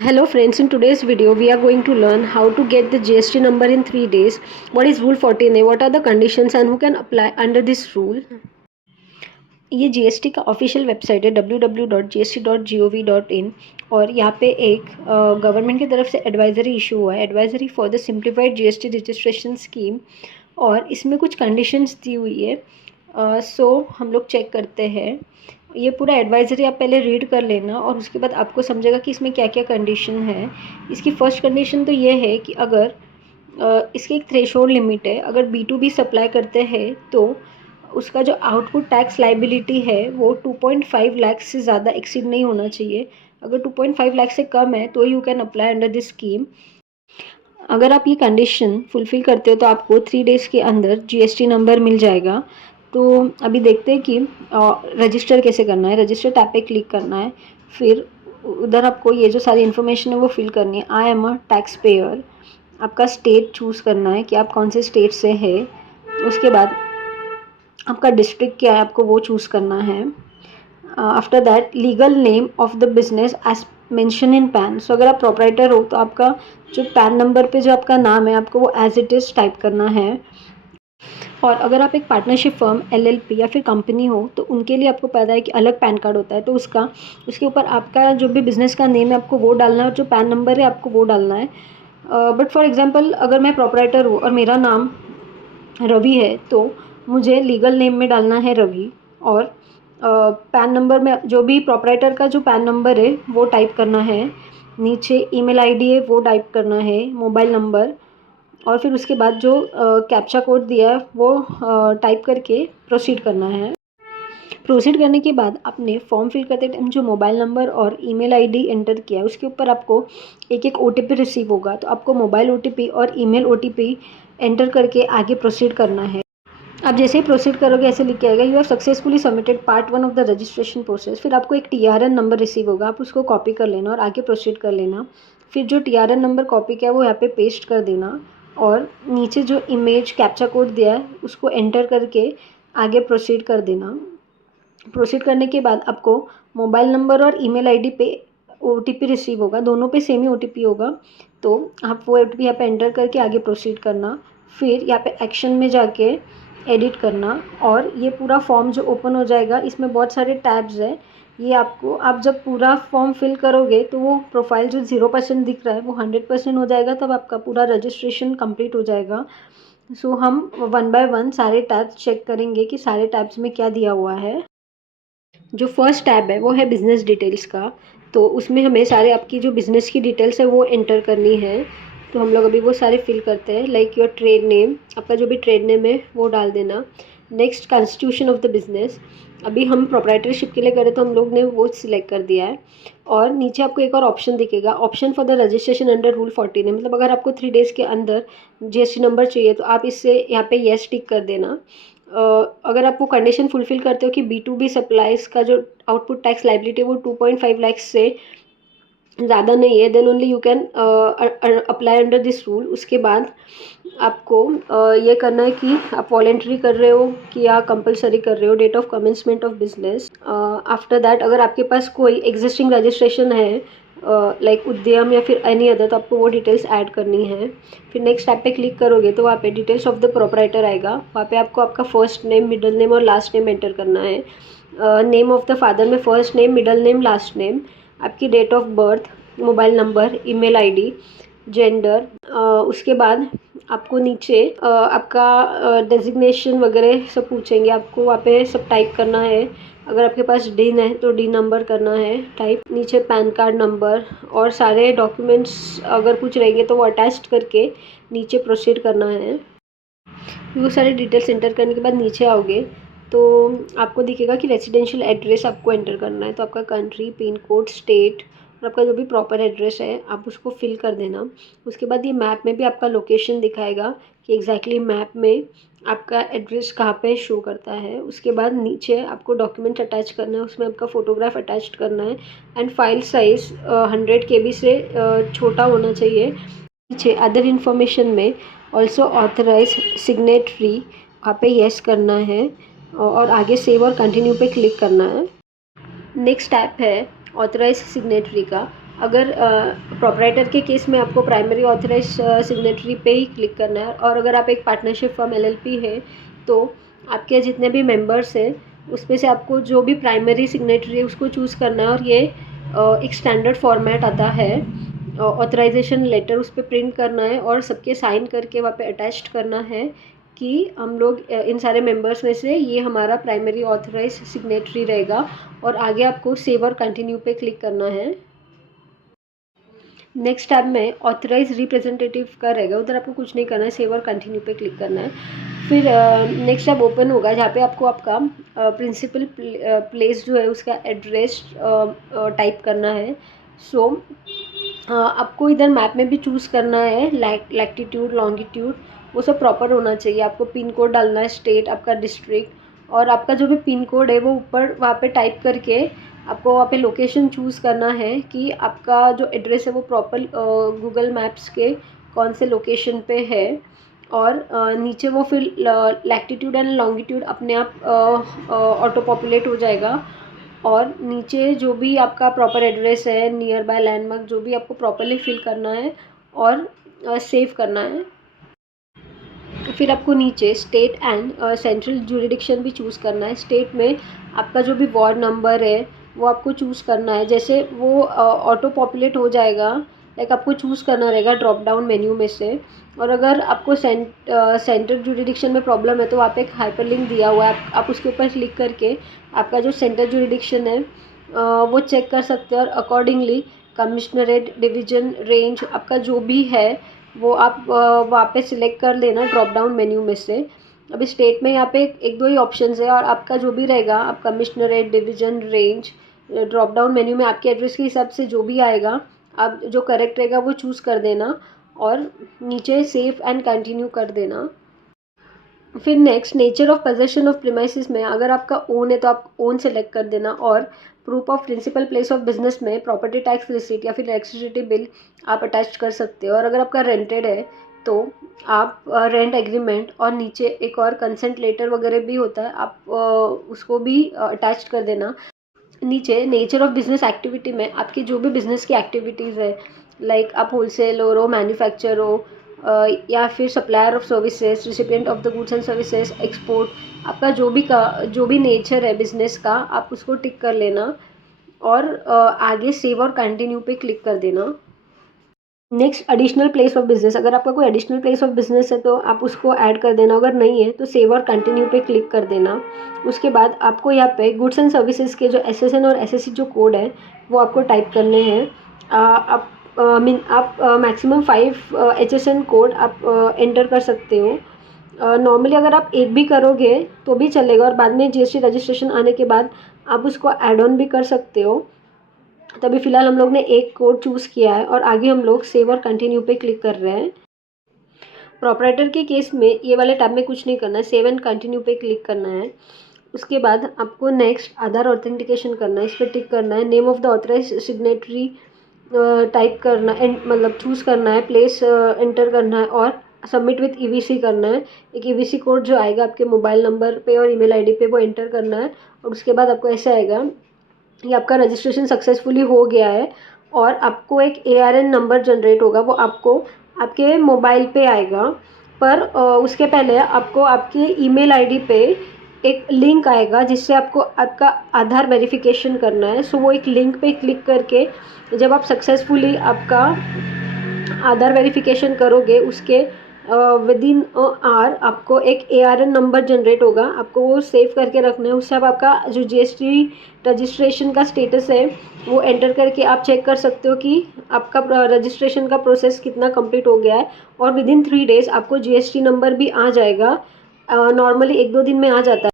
Hello friends, in today's video we are going to learn how to get the GST number in 3 days. What is Rule 14A, what are the conditions and who can apply under this rule. ये GST का official website है www.gst.gov.in और यहाँ पे एक government की तरफ से एडवाइजरी इशू हुआ है, advisory for the simplified GST registration scheme, और इसमें कुछ कंडीशंस दी हुई है। सो हम लोग चेक करते हैं। ये पूरा एडवाइजरी आप पहले रीड कर लेना और उसके बाद आपको समझेगा कि इसमें क्या क्या कंडीशन है। इसकी फ़र्स्ट कंडीशन तो ये है कि अगर इसकी एक थ्रेशोल्ड लिमिट है, अगर B2B सप्लाई करते हैं तो उसका जो आउटपुट टैक्स लाइबिलिटी है वो 2.5 लाख से ज़्यादा एक्सीड नहीं होना चाहिए। अगर 2.5 लाख से कम है तो you can apply under this scheme. अगर आप ये कंडीशन फुलफ़िल करते हो तो आपको 3 डेज़ के अंदर GST नंबर मिल जाएगा। तो अभी देखते हैं कि रजिस्टर कैसे करना है। रजिस्टर टैब पे क्लिक करना है, फिर उधर आपको ये जो सारी इन्फॉर्मेशन है वो फिल करनी है। I am a tax payer, आपका स्टेट चूज़ करना है कि आप कौन से स्टेट से है। उसके बाद आपका डिस्ट्रिक्ट क्या है, आपको वो चूज़ करना है। After that legal name of the business as mentioned in PAN. So अगर आप प्रोप्राइटर हो तो आपका जो पैन नंबर पे जो आपका नाम है आपको वो एज इट इज़ टाइप करना है। और अगर आप एक पार्टनरशिप फर्म LLP या फिर कंपनी हो तो उनके लिए आपको पता है कि अलग पैन कार्ड होता है, तो उसके ऊपर आपका जो भी बिज़नेस का नेम है आपको वो डालना है और जो पैन नंबर है आपको वो डालना है। बट फॉर एग्जांपल अगर मैं प्रोप्राइटर हूँ और मेरा नाम रवि है तो मुझे लीगल नेम में डालना है रवि, और पैन नंबर में जो भी प्रोप्राइटर का जो पैन नंबर है वो टाइप करना है। नीचे ईमेल आईडी है वो टाइप करना है, मोबाइल नंबर, और फिर उसके बाद जो कैप्चा कोड दिया है वो टाइप करके प्रोसीड करना है। प्रोसीड करने के बाद आपने फॉर्म फिल करते टाइम जो मोबाइल नंबर और ईमेल आईडी एंटर किया है उसके ऊपर आपको एक OTP रिसीव होगा, तो आपको मोबाइल OTP और ईमेल OTP एंटर करके आगे प्रोसीड करना है। आप जैसे ही प्रोसीड करोगे ऐसे लिख के आएगा you have successfully submitted part 1 of the registration process. फिर आपको एक TRN नंबर रिसीव होगा, आप उसको कॉपी कर लेना और आगे प्रोसीड कर लेना। फिर जो TRN नंबर कॉपी किया है वो यहाँ पे पेस्ट कर देना और नीचे जो इमेज कैप्चा कोड दिया है उसको एंटर करके आगे प्रोसीड कर देना। प्रोसीड करने के बाद आपको मोबाइल नंबर और ईमेल आईडी पे OTP रिसीव होगा, दोनों पे सेम ही OTP होगा, तो आप वो OTP यहाँ पे एंटर करके आगे प्रोसीड करना। फिर यहाँ पे एक्शन में जाके एडिट करना और ये पूरा फॉर्म जो ओपन हो जाएगा इसमें बहुत सारे टैब्स है। ये आपको आप जब पूरा फॉर्म फिल करोगे तो वो प्रोफाइल जो 0% दिख रहा है वो 100% हो जाएगा, तब आपका पूरा रजिस्ट्रेशन कंप्लीट हो जाएगा। सो हम 1 बाय 1 सारे टैब्स चेक करेंगे कि सारे टैब्स में क्या दिया हुआ है। जो फर्स्ट टैब है वो है बिज़नेस डिटेल्स का, तो उसमें हमें सारे आपकी जो बिज़नेस की डिटेल्स है वो एंटर करनी है। तो हम लोग अभी वो सारे फिल करते हैं, लाइक योर ट्रेड नेम, आपका जो भी ट्रेड नेम है वो डाल देना। Next constitution of the business, अभी हम प्रोप्राइटरशिप के लिए करें तो हम लोग ने वो सिलेक्ट कर दिया है। और नीचे आपको एक और ऑप्शन दिखेगा, option for the registration under rule 14 है, मतलब अगर आपको 3 डेज़ के अंदर GST नंबर चाहिए तो आप इससे यहाँ पे येस टिक कर देना। अगर आप वो कंडीशन फुलफ़िल करते हो कि B2B सप्लाईज़ का जो आउटपुट टैक्स लायबिलिटी है वो 2.5 लाख से ज़्यादा नहीं है, then only you can apply under this rule. उसके बाद आपको ये करना है कि आप वॉलेंट्री कर रहे हो कि या कंपलसरी कर रहे हो। Date of commencement of business, after that अगर आपके पास कोई एग्जिस्टिंग रजिस्ट्रेशन है लाइक उद्यम या फिर एनी अदर, तो आपको वो डिटेल्स ऐड करनी है। फिर नेक्स्ट ऐप पे क्लिक करोगे तो वहाँ पे डिटेल्स ऑफ द प्रोपराइटर आएगा, वहाँ पे आपको आपका फर्स्ट नेम, मिडल नेम और लास्ट नेम एंटर करना है। नेम ऑफ द फादर में first name, middle name, last name, आपकी date of birth, mobile number, email ID, gender. उसके बाद आपको नीचे आपका डेजिग्नेशन वगैरह सब पूछेंगे, आपको वहाँ पे सब टाइप करना है। अगर आपके पास DIN है तो DIN नंबर करना है टाइप। नीचे पैन कार्ड नंबर और सारे डॉक्यूमेंट्स अगर कुछ रहेंगे तो वो अटैच करके नीचे प्रोसीड करना है। वो सारे डिटेल्स एंटर करने के बाद नीचे आओगे तो आपको दिखेगा कि रेजिडेंशियल एड्रेस आपको एंटर करना है, तो आपका कंट्री, पिन कोड, स्टेट और आपका जो भी प्रॉपर एड्रेस है आप उसको फिल कर देना। उसके बाद ये मैप में भी आपका लोकेशन दिखाएगा कि एग्जैक्टली मैप में आपका एड्रेस कहाँ पे शो करता है। उसके बाद नीचे आपको डॉक्यूमेंट अटैच करना है, उसमें आपका फ़ोटोग्राफ अटैच करना है एंड फाइल साइज़ 100 KB से छोटा होना चाहिए। नीचे अदर इन्फॉर्मेशन में ऑल्सो ऑथराइज सिग्नेटरी, वहाँ पे येस करना है और आगे सेव और कंटिन्यू पे क्लिक करना है। नेक्स्ट ऐप है ऑथराइज सिग्नेटरी का, अगर प्रोपराइटर के केस में आपको प्राइमरी ऑथराइज सिग्नेटरी पे ही क्लिक करना है, और अगर आप एक पार्टनरशिप फर्म एलएलपी है तो आपके जितने भी मेंबर्स हैं उसमें से आपको जो भी प्राइमरी सिग्नेटरी है उसको चूज़ करना है। और ये एक स्टैंडर्ड फॉर्मेट आता है, ऑथराइजेशन लेटर उस पर प्रिंट करना है और सबके साइन करके वहाँ पे अटैच्ड करना है कि हम लोग इन सारे मेंबर्स में से ये हमारा प्राइमरी ऑथराइज सिग्नेटरी रहेगा। और आगे आपको सेव और कंटिन्यू पे क्लिक करना है। नेक्स्ट टैब में ऑथराइज रिप्रेजेंटेटिव का रहेगा, उधर आपको कुछ नहीं करना है, सेव और कंटिन्यू पे क्लिक करना है। फिर नेक्स्ट टैब ओपन होगा जहाँ पे आपको आपका प्रिंसिपल प्लेस जो है उसका एड्रेस टाइप करना है। सो आपको इधर मैप में भी चूज़ करना है लैटिट्यूड लॉन्गिट्यूड, वो सब प्रॉपर होना चाहिए। आपको पिन कोड डालना है, स्टेट, आपका डिस्ट्रिक्ट, और आपका जो भी पिन कोड है वो ऊपर वहाँ पे टाइप करके आपको वहाँ पे लोकेशन चूज़ करना है कि आपका जो एड्रेस है वो प्रॉपर गूगल मैप्स के कौन से लोकेशन पे है। और नीचे वो फिर लैटिट्यूड एंड लॉन्गिट्यूड अपने आप ऑटो पॉपुलेट हो जाएगा। और नीचे जो भी आपका प्रॉपर एड्रेस है, नियर बाय लैंडमार्क, जो भी आपको प्रॉपरली फिल करना है और सेव करना है। फिर आपको नीचे स्टेट एंड सेंट्रल जुरिडिक्शन भी चूज़ करना है। स्टेट में आपका जो भी वार्ड नंबर है वो आपको चूज़ करना है, जैसे वो ऑटो पॉपुलेट हो जाएगा, लाइक आपको चूज़ करना रहेगा ड्रॉप डाउन मेन्यू में से। और अगर आपको सेंट्रल जुरिडिक्शन में प्रॉब्लम है तो वहाँ पे एक हाइपरलिंक दिया हुआ है, आप उसके ऊपर क्लिक करके आपका जो सेंट्रल जुरिडिक्शन है वो चेक कर सकते हैं। और अकॉर्डिंगली कमिश्नरेट, डिवीज़न, रेंज, आपका जो भी है वो आप वहाँ पे सिलेक्ट कर लेना ड्रॉप डाउन मेन्यू में से। अभी स्टेट में यहाँ पे एक दो ही ऑप्शंस है, और आपका जो भी रहेगा, आप commissionerate, division, range, drop down menu में आपके एड्रेस के हिसाब से जो भी आएगा आप जो करेक्ट रहेगा वो चूज़ कर देना और नीचे सेव एंड कंटिन्यू कर देना। फिर next nature of possession of premises में अगर आपका ओन है तो आप ओन सेलेक्ट कर देना, और proof of principal place of business में प्रॉपर्टी टैक्स रिसीट या फिर इलेक्ट्रिसिटी बिल आप अटैच कर सकते हो। और अगर आपका रेंटेड है तो आप रेंट एग्रीमेंट और नीचे एक और कंसेंट लेटर वगैरह भी होता है, आप उसको भी अटैच कर देना। नीचे नेचर ऑफ बिजनेस एक्टिविटी में आपकी जो भी बिजनेस की एक्टिविटीज़ है, लाइक आप होलसेल हो, मैन्युफैक्चर हो, या फिर supplier of services, recipient of the goods and services, export, आपका जो भी नेचर है बिजनेस का आप उसको टिक कर लेना और आगे सेव और कंटिन्यू पे क्लिक कर देना। Next additional place of business, अगर आपका कोई एडिशनल प्लेस ऑफ बिजनेस है तो आप उसको ऐड कर देना, अगर नहीं है तो सेव और कंटिन्यू पे क्लिक कर देना। उसके बाद आपको यहाँ पे गुड्स एंड सर्विसेज के जो एसएसएन और एसएससी जो कोड है वो आपको टाइप करने हैं। आप मैक्सिमम 5 HSN कोड आप एंटर कर सकते हो। नॉर्मली अगर आप एक भी करोगे तो भी चलेगा, और बाद में जीएसटी रजिस्ट्रेशन आने के बाद आप उसको ऐड ऑन भी कर सकते हो। तभी फ़िलहाल हम लोग ने एक कोड चूज़ किया है और आगे हम लोग सेव और कंटिन्यू पे क्लिक कर रहे हैं। प्रोपराइटर के केस में ये वाले टैब में कुछ नहीं करना है, सेव एंड कंटिन्यू पे क्लिक करना है। उसके बाद आपको नेक्स्ट आधार ऑथेंटिकेशन करना है, इस पर टिक करना है। Name of the authorise signatory type करना है, मतलब चूज़ करना है, प्लेस एंटर करना है और सबमिट विथ ईवीसी करना है। एक ईवीसी कोड जो आएगा आपके मोबाइल नंबर पे और ईमेल आईडी पे वो एंटर करना है, और उसके बाद आपको ऐसा आएगा ये आपका रजिस्ट्रेशन सक्सेसफुली हो गया है। और आपको एक ARN नंबर जनरेट होगा, वो आपको आपके मोबाइल पे आएगा। पर उसके पहले आपको आपके ईमेल आईडी पे एक लिंक आएगा जिससे आपको आपका आधार वेरिफिकेशन करना है। सो वो एक लिंक पे क्लिक करके जब आप सक्सेसफुली आपका आधार वेरिफिकेशन करोगे उसके विदिन आवर आपको एक ARN नंबर जनरेट होगा, आपको वो सेव करके रखना है। उससे आप आपका जो GST रजिस्ट्रेशन का स्टेटस है वो एंटर करके आप चेक कर सकते हो कि आपका रजिस्ट्रेशन का प्रोसेस कितना कंप्लीट हो गया है। और विदिन 3 डेज़ आपको GST नंबर भी आ जाएगा। नॉर्मली 1-2 दिन में आ जाता है।